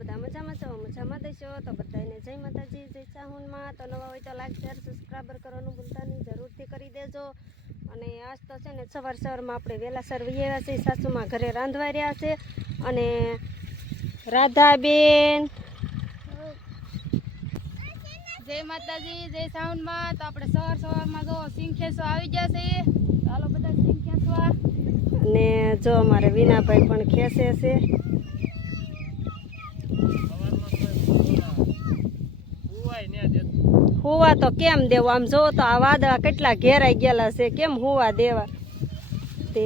બધા મજામાં છો, મજામાં દેશો તો બધાને જય માતાજી, જય ચાહુનમાં. તો નવા હોય તો લાઈક શેર સબસ્ક્રાઈબર કરવાનું ભૂલતા નહીં, જરૂરથી કરી દેજો. અને આજ તો છે ને સવારમાં આપણે વહેલાસર વહી આવ્યા છીએ, સાસુમાં ઘરે રાંધવા રહ્યા છે. અને રાધાબેન જય માતાજી, જય ચાહુનમાં. તો આપણે સવારમાં જો સિંગ ખેંચવા આવી ગયા છે. ચાલો બધા સિંગ ખેંચવા. અને જો અમારે વિનાભાઈ પણ ખેંચે છે. હુવા તો કેમ દેવા, આમ જો તો આ વાદળા કેટલા ઘેરાઈ ગયેલા છે, કેમ હુવા દેવા. તે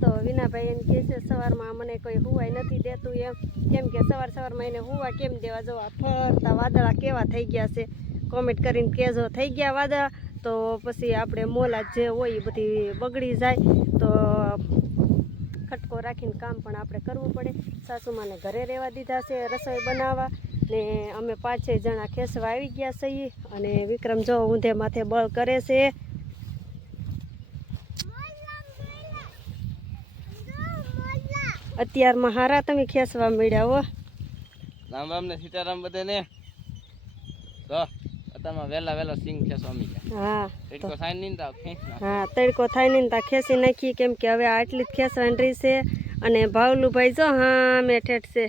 તો વિનાભાઈ એમ કહે છે સવારમાં મને કોઈ હુવાય નથી દેતું એમ, કેમ કે સવારમાં એને હુવા કેમ દેવા. જો આ ફરતા વાદળા કેવા થઈ ગયા છે, કોમેન્ટ કરીને કહેજો થઈ ગયા વાદળા તો પછી આપણે મોલા જે હોય એ બધી બગડી જાય. તો ખટકો રાખીને કામ પણ આપણે કરવું પડે. સાસુમાને ઘરે રહેવા દીધા છે રસોઈ બનાવવા, ને અમે 5-6 જણા ખેંચવા આવી ગયા છીએ. અને વિક્રમ જો ઊંધે માથે બળ કરે છે. અત્યારમાં હારા તમે ખેંચવા મળ્યા હો. રામ રામ ને સીતારામ બધાને. તો અત્યારમાં વેલા સિંગ ખેંચવા મળ્યા. હા તડકો થાય નહીં તો હા તડકો થાય નહીં તો ખેંચી નાખી, કેમ કે હવે આટલી જ ખેંચવાની રહી છે. અને ભાવલુભાઈ જો હા મેં ઠેઠ છે.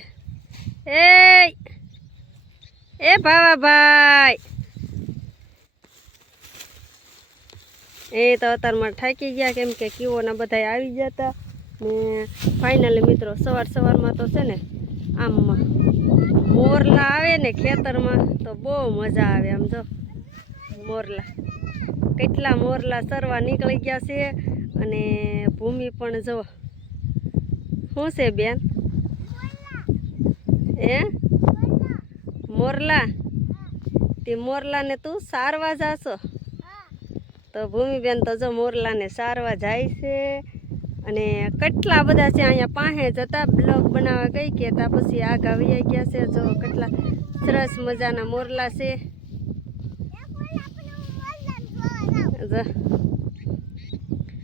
એ ભાવાભાઈ એ તો અત્યારમાં થાકી ગયા, કેમ કે કીઓના બધા આવી ગયા હતા. ને ફાઇનલી મિત્રો સવારમાં તો છે ને આમ મોરલા આવે ને ખેતરમાં તો બહુ મજા આવે. આમ જો મોરલા કેટલા મોરલા સરવા નીકળી ગયા છે. અને ભૂમિ પણ જો શું છે બેન મોરલા તે મોરલાને તું સારવા જાશો? તો ભૂમિબેન તો જો મોરલાને સારવા જાય છે. અને કેટલા બધા છે અહીંયા પાસે જતા બ્લોગ બનાવવા ગઈ કે તા પછી આગા વૈયા ગયા છે. જો કેટલા સરસ મજાના મોરલા છે.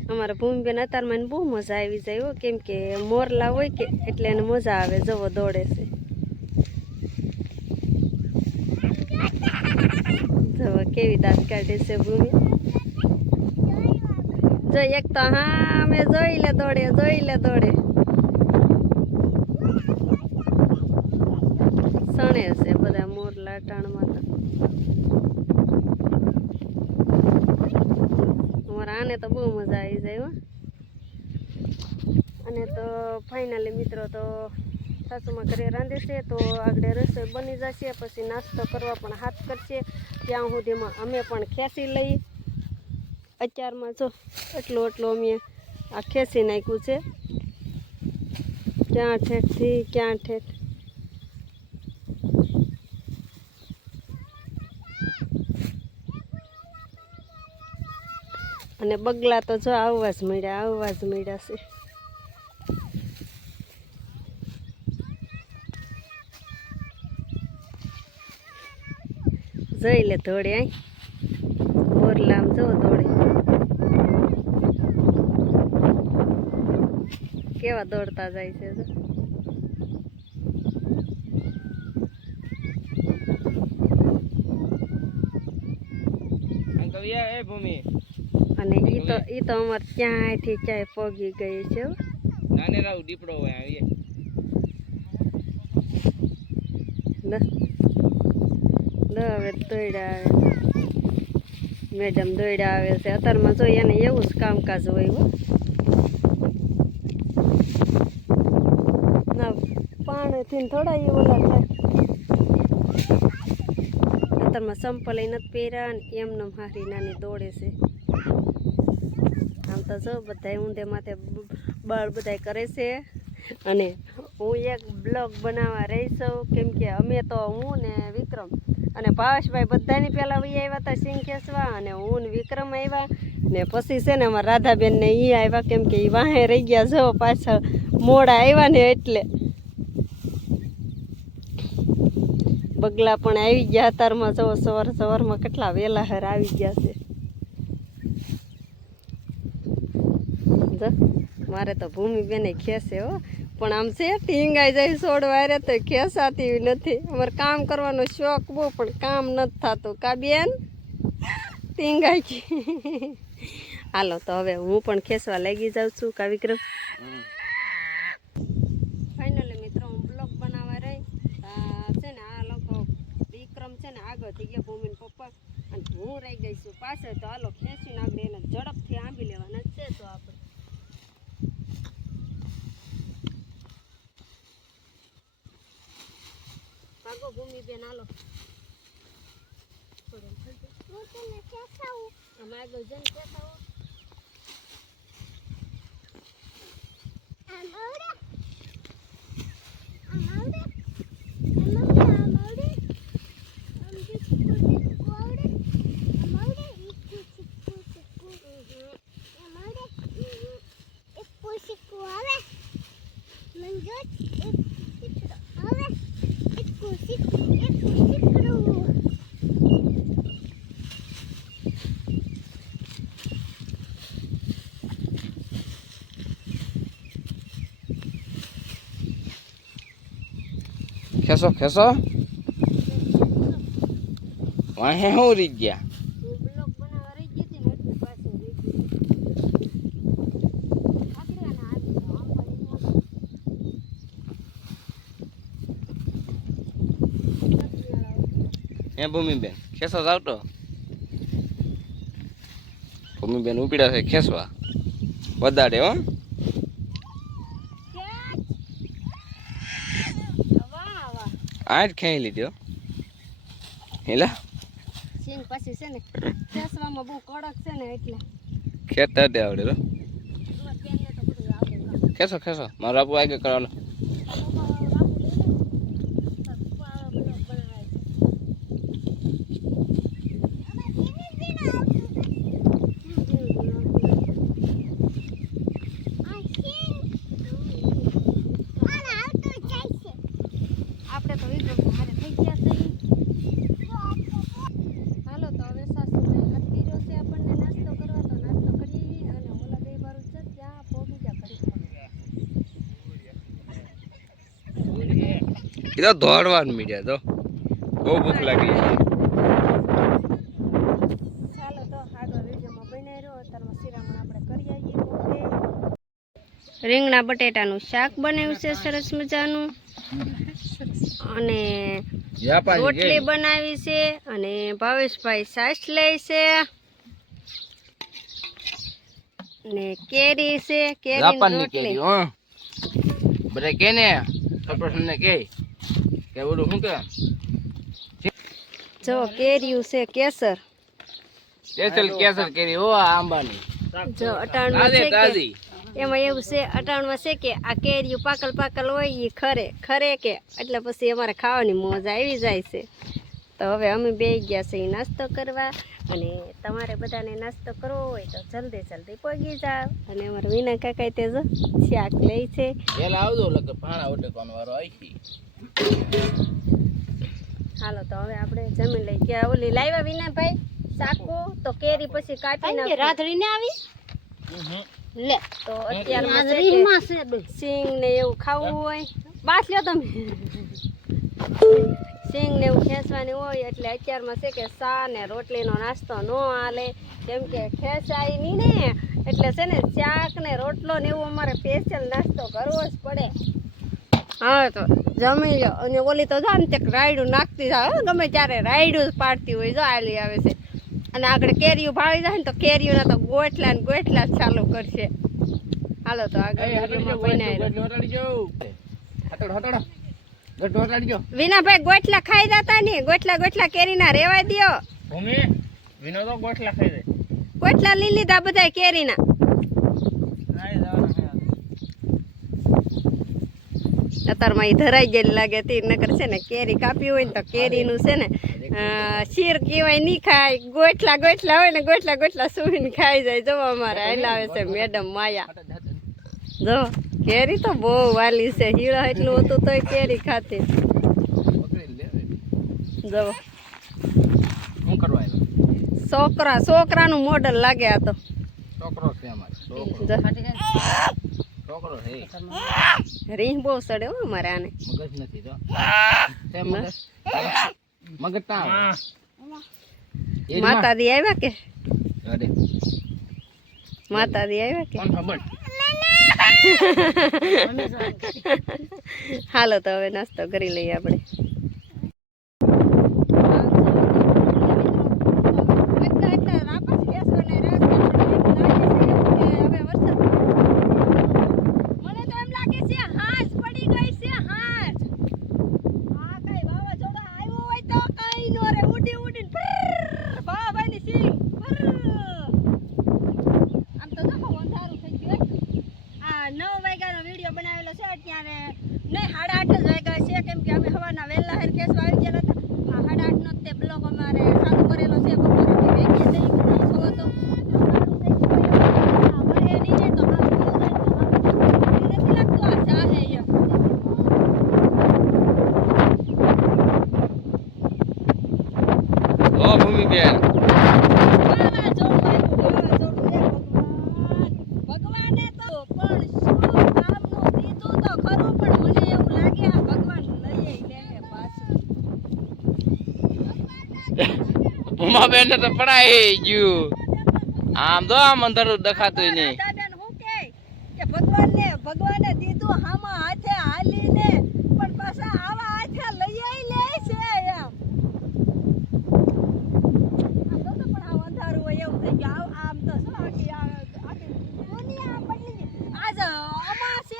અમારા ભૂમિબેન અત્યારમાં એને બહુ મજા આવી જાય હો, કેમ કે મોરલા હોય કે એટલે એને મજા આવે. જવો દોડે છે, જવો કેવી દાંત કાઢે છે ભૂમિ. જો એક તો હા અમે જોઈ લે દોડે સણે છે બધા મોરલા ટાણમાં. તો અમારા આને તો બહુ મજા આવી જાય હો. અને તો ફાઇનલી મિત્રો તો સાસુમાં ઘરે રાંધે છે, તો આગળ રસોઈ બની જશે, પછી નાસ્તો કરવા પણ હાથ કરશે. ત્યાં સુધીમાં અમે પણ ખેંચી લઈ. અત્યારમાં જો એટલું અમે આ ખેંચી નાખ્યું છે. ક્યાં ઠેઠથી ક્યાં ઠેઠ. અને બગલા તો જો આવવા જ મળ્યા છે. જોઈ લે ધોડે આઈ મોરલા આમ જો દોડે કેવા દોડતા જાય છે. ભૂમિ અને ઈ તો અમારે ક્યાંયથી ક્યાંય પોગી ગઈ છે. નાને રાવ દીપડો હોય આવીએ હવે દોડ્યા આવે મેડમ, દોડ્યા આવે છે. અત્યારમાં જોઈએ એને એવું જ કામકાજ હોય હો. ના પાણીથી થોડા એ ઓલા થાય. અત્યારમાં સંપલ નથી પહેર્યા ને એમને હારી નાની દોડે છે. આમ તો જો બધા ઊંધે માથે બળ બધા કરે છે. અને હું એક બ્લોગ બનાવવા રહી છું, કેમ કે અમે તો હું ને વિક્રમ અને ભાવેશભાઈ બધાની પહેલાં વહી આવ્યા હતા સિંગ ખેંચવા. અને હું ને વિક્રમ આવ્યા ને પછી છે ને અમારા રાધાબેન ને એ આવ્યા, કેમ કે એ વાહે રહી ગયા જો પાછળ મોડા આવ્યા ને એટલે. બગલા પણ આવી ગયા અત્યારમાં જો સવારમાં કેટલા વહેલા હર આવી ગયા છે. મારે તો ભૂમિબેન ખેંચે હો. પણ આમ છે ટીંગાઈ જાય છોડવા રે તો ખેસાતી નથી. અમારે કામ કરવાનો શોખ બહુ પણ કામ નથી થતું. કા બેન ટીંગાઈ ગઈ. હાલો તો હવે હું પણ ખેસવા લાગી જાઉં છું. કા વિક્રમ ફાઇનલી મિત્રો હું બ્લોગ બનાવવા રહી છે ને આ લોકો વિક્રમ છે ને આગળ થઈ ગયા ભૂમિ પપ્પા અને હું રહી ગઈ છું પાછળ. તો હાલો ખેંચીને આગળ એને ઝડપથી આંબી લેવાના છે. તો આપણે ભાગો ભૂમિ બેન હાલો. અમે આગળ જઈને ખેંચાવું. ખેસો ખેસો વાહે હું રહી ગયા. હું બ્લોગ બનાવવા રહી ગઈ હતી ને એટલે પાછી રહી ગઈ. આકરીવાના આવી તો આંબાની હે ભૂમિબેન ખેસો આવતો. ભૂમિબેન ઉપડ્યા છે ખેસવા વધારે હો. આજ ખાઈ લીધો હેલા. સિંગ પછી છે ને ખેસવામાં બહુ કડક છે ને એટલે ખેતર દે આવડે તો તમારે બેનને તો બધું આવડે. ખેસો ખેસો મારો આપું આગળ કરવાનો. આપણે તો વિક્રમ મારે થઈ ગયા છે. હાલો તો હવે સાસુભાઈ હાથ દીધો છે આપણને નાસ્તો કરવા. તો નાસ્તો કરી અને ઓલા બે બારું છે ત્યાં પહોંચી જા કરી. એ તો દોડવાનું મીડિયા તો બહુ ભૂખ લાગી છે. ચાલો તો આગળ વિડીયોમાં બનાવી રહ્યો. અત્યારમાં શિરામણ આપણે કરી આવીએ. રીંગણા બટેટાનું શાક બનાવ્યું છે સરસ મજાનું અને રોટલી બનાવી છે અને ભાવેશભાઈ છાશ લે છે ને કેરી છે. કેરીની રોટલી બધા કે ને ને કે બોલું શું કે જો કેરીયું છે કેસર. કેસર કેરી હો આંબાની જો અટાણમાં છે કે એમાં એવું છે અટાણમાં છે કે આ કેરીયું પાકલ પાકલ હોય એ ખરે કે એટલે પછી અમારે ખાવાની મોજ આવી જાય છે. તો હવે અમે બેસી ગયા છે નાસ્તો કરવા અને તમારે બધાને નાસ્તો કરવો હોય તો જલ્દી જલ્દી પગી જાવ. અને અમારા વિના કાકા તે જો શાક લે છે. પેલા આવજો લગે પાણા ઉટકવાનો વારો આવી. હાલો તો હવે આપણે જમી લઈ ગયા. ઓલી લાવ્યા વિનાભાઈ શાકો તો કેરી પછી કાપી નાખી. રાધડી ને આવી લે તો અત્યારમાં સિંગ ને એવું ખાવું હોય બાસ લ્યો તમે. સિંગ ને એવું ખેંચવાની હોય એટલે અત્યારમાં છે કે ચા ને રોટલીનો નાસ્તો ન હાલે કેમ કે ખેંચાય નહીં ને એટલે છે ને શાક ને રોટલો ને એવું અમારે સ્પેશિયલ નાસ્તો કરવો જ પડે. હા તો જમી લો. અને ઓલી તો જામ તે રાયડું નાખતી જાય ગમે ત્યારે રાયડું જ પાડતી હોય. જો આલી આવે છે અને આગળ કેરીઓ ભાળી જાય ને તો કેરીઓના તો ગોઠલા ને ગોઠલા જ ચાલુ કરશે. હાલો તો આગળ વિનાભાઈ ગોઠલા ખાઈ જતા ને ગોઠલા કેરીના રેવાય દો. ગોઠલા લઈ લીધા બધા કેરીના. અત્યારમાં એ ધરાઈ ગયેલી લાગે તી નકર છે ને કેરી કાપી હોય ને તો કેરીનું છે ને શીર કહેવાય નહીં ખાય. ગોઠલા હોય ને ગોઠલા સુવીને ખાઈ જાય. જો અમારે હાલાવે છે મેડમ માયા. જો કેરી તો બહુ વાલી છે. હીળો એટલું હતું તોય કેરી ખાતી. જો છોકરાનું મોડલ લાગે આ તો. છોકરો છે રીંહ બહુ સડે હો અમારે આને. મગજ નથી તો છે મગજ મગજ તા માતાજી આવ્યા કે અરે માતાજી આવ્યા કે કોણ ખબર હાલો તો હવે નાસ્તો કરી લઈએ આપણે. ઓ ભૂમિબેન ભૂમાબેન ને તો પડાઈ ગયું આમ તો આમ અંધારું દેખાતું નહીં ભગવાને દીધું હામાં હાથે હાલીને પણ પાછા આવા હાથે લઈ લે છે એમ. પણ આ અંધારું હોય એવું થઈ ગયું. આમ તો શું આખી દુનિયા બદલી ગઈ. આજ અમા છે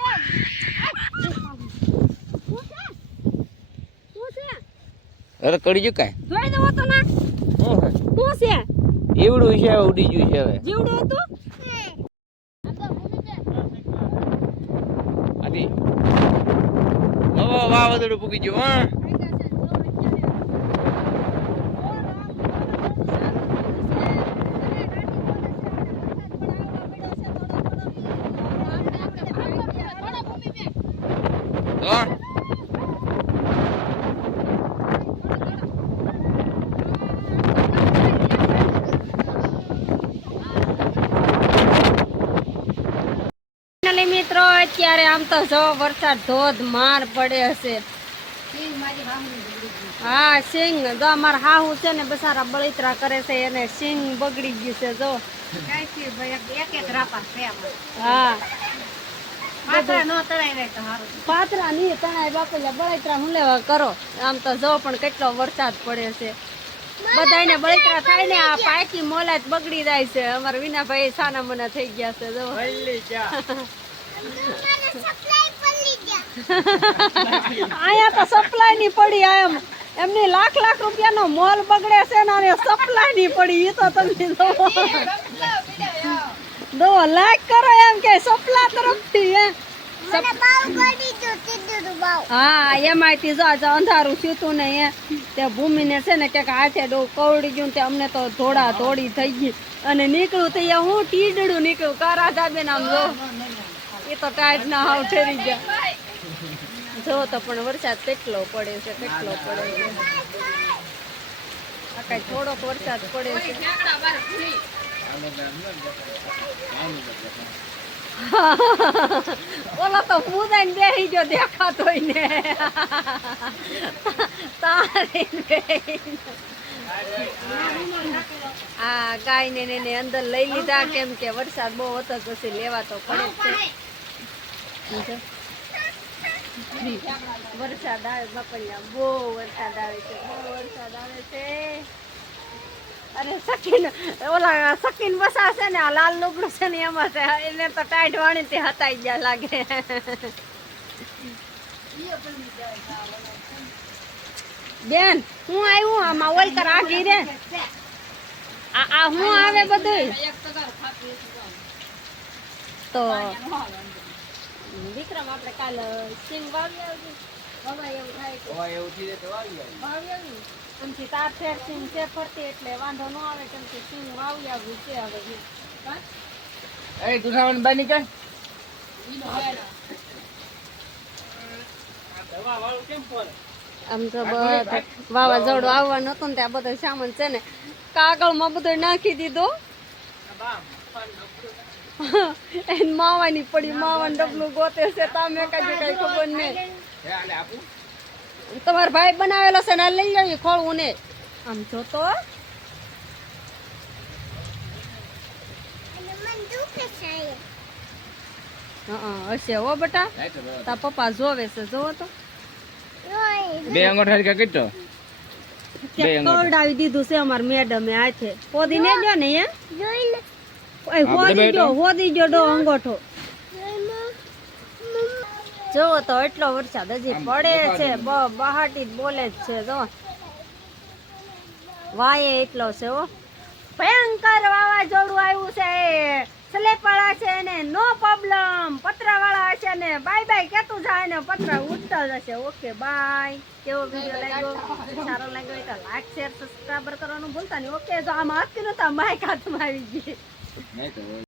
શું છે અરે કરી ગયું કાંઈ જોઈ દો તો ના શું છે એવડું છે ઉડી ગયું છે હવે જીવડું હતું આથી નવો વાવાઝોડું પૂકી ગયું હા મિત્રો અત્યારે આમ તો જો વરસાદ ધોધમાર પડે હશે. હા સિંગ જો અમારા હાહુ છે ને બસારા બળતરા કરે છે એને સિંગ બગડી ગયું છે જો. હા પાત્રા નહીં તણાય બાપા બળતરા હું લેવા કરો. આમ તો જો પણ કેટલો વરસાદ પડે છે બધાને બળતરા થાય ને આ પાકી મોલાત બગડી જાય છે. અમારા વિનાભાઈ સાના મના થઈ ગયા છે જો આયા તો સપ્લાય ની પડી એમ એમની લાખ લાખ રૂપિયાનો મોલ બગડે છે ને સપ્લાય ની પડી. એ તો તમે દો લાખ કરો એમ કે સપ્લા તરફથી હા એમાંથી જો અંધારું થયું ને તે ભૂમિને છે ને કે હાથે ડો કવડી ગયું તે અમને તો ધોડા ધોડી થઈ ગઈ અને નીકળું તો હું ટીડડું નીકળ્યું કારા ધાબે આમ જો એ તો ટાઈટ ના હાવ ઠેરી ગયા જો તો પણ વરસાદ કેટલો પડે છે કેટલો પડે છે. આ કઈ થોડોક વરસાદ પડે છે. ઓલો તો મુદાઈને બેહી ગયો દેખાતોય ને આ ગાય ને અંદર લઈ લીધા કેમ કે વરસાદ બહુ હતો પછી લેવા તો પડે છે. વરસાદ આવે બાપડિયા બહુ વરસાદ આવે છે બહુ વરસાદ આવે છે. અરે સકીન ઓલા સકીન બસા છે ને આ લાલ લુગડું છે ને એમાં છે એને તો ટાઈટ વાણી તે હતાઈ ગયા લાગે. બેન હું આવ્યું આમાં ઓલ કર આગી રે આ હું આવે બધું તો વિક્રમ આપણે કાલ સિંગ વાવી આવજો હવા એવું થાય કે હવા એવું થઈ જાય તો વાવી આવી એમથી તાર ફેર સિંગ છે ફરતી એટલે વાંધો ન આવે કેમ કે સિંગ વાવી આવ્યું છે હવે એ તુસાવન બાની કે દવા વાળું કેમ પર આમ તો બધા વાવાઝોડું આવવાનું હતું ને ત્યાં બધો સામાન છે ને કાગળમાં બધો નાખી દીધો. એને માવાની પડી માવાનું ડબલું ગોતે છે તમે કઈ ખબર નહીં તમારો ભાઈ બનાવેલો છે ને આ લઈ લઈએ ખોળવું ને આમ જોતો હશે હો બેટા તા પપ્પા જોવે છે જોવો તો બે અંગૂઠા હરખા કરતો ખવડાવી દીધું છે અમાર મેડમે હાથે પોદી ને જો ને એ હોદી ગયો ડો અંગોઠો જોવો તો એટલો વરસાદ હજી પડે છે બહાટી જ બોલે જ છે જો વાય એટલો છે હો ભયંકર વાવાઝોડું આવ્યું છે સ્લેપ વાળા છે ને નો પ્રોબ્લેમ પતરા વાળા છે ને બાય બાય કેતું જાય ને પતરા ઉડતા જશે ઓકે બાય કેવો વિડિયો લાગ્યો સારો લાગ્યો હોય તો લાઈક શેર સબસ્ક્રાઇબર કરવાનું ભૂલતા નહીં ઓકે જો આમાં હાથ નતા માઈક હાથમાં આવી ગઈ નહીં તો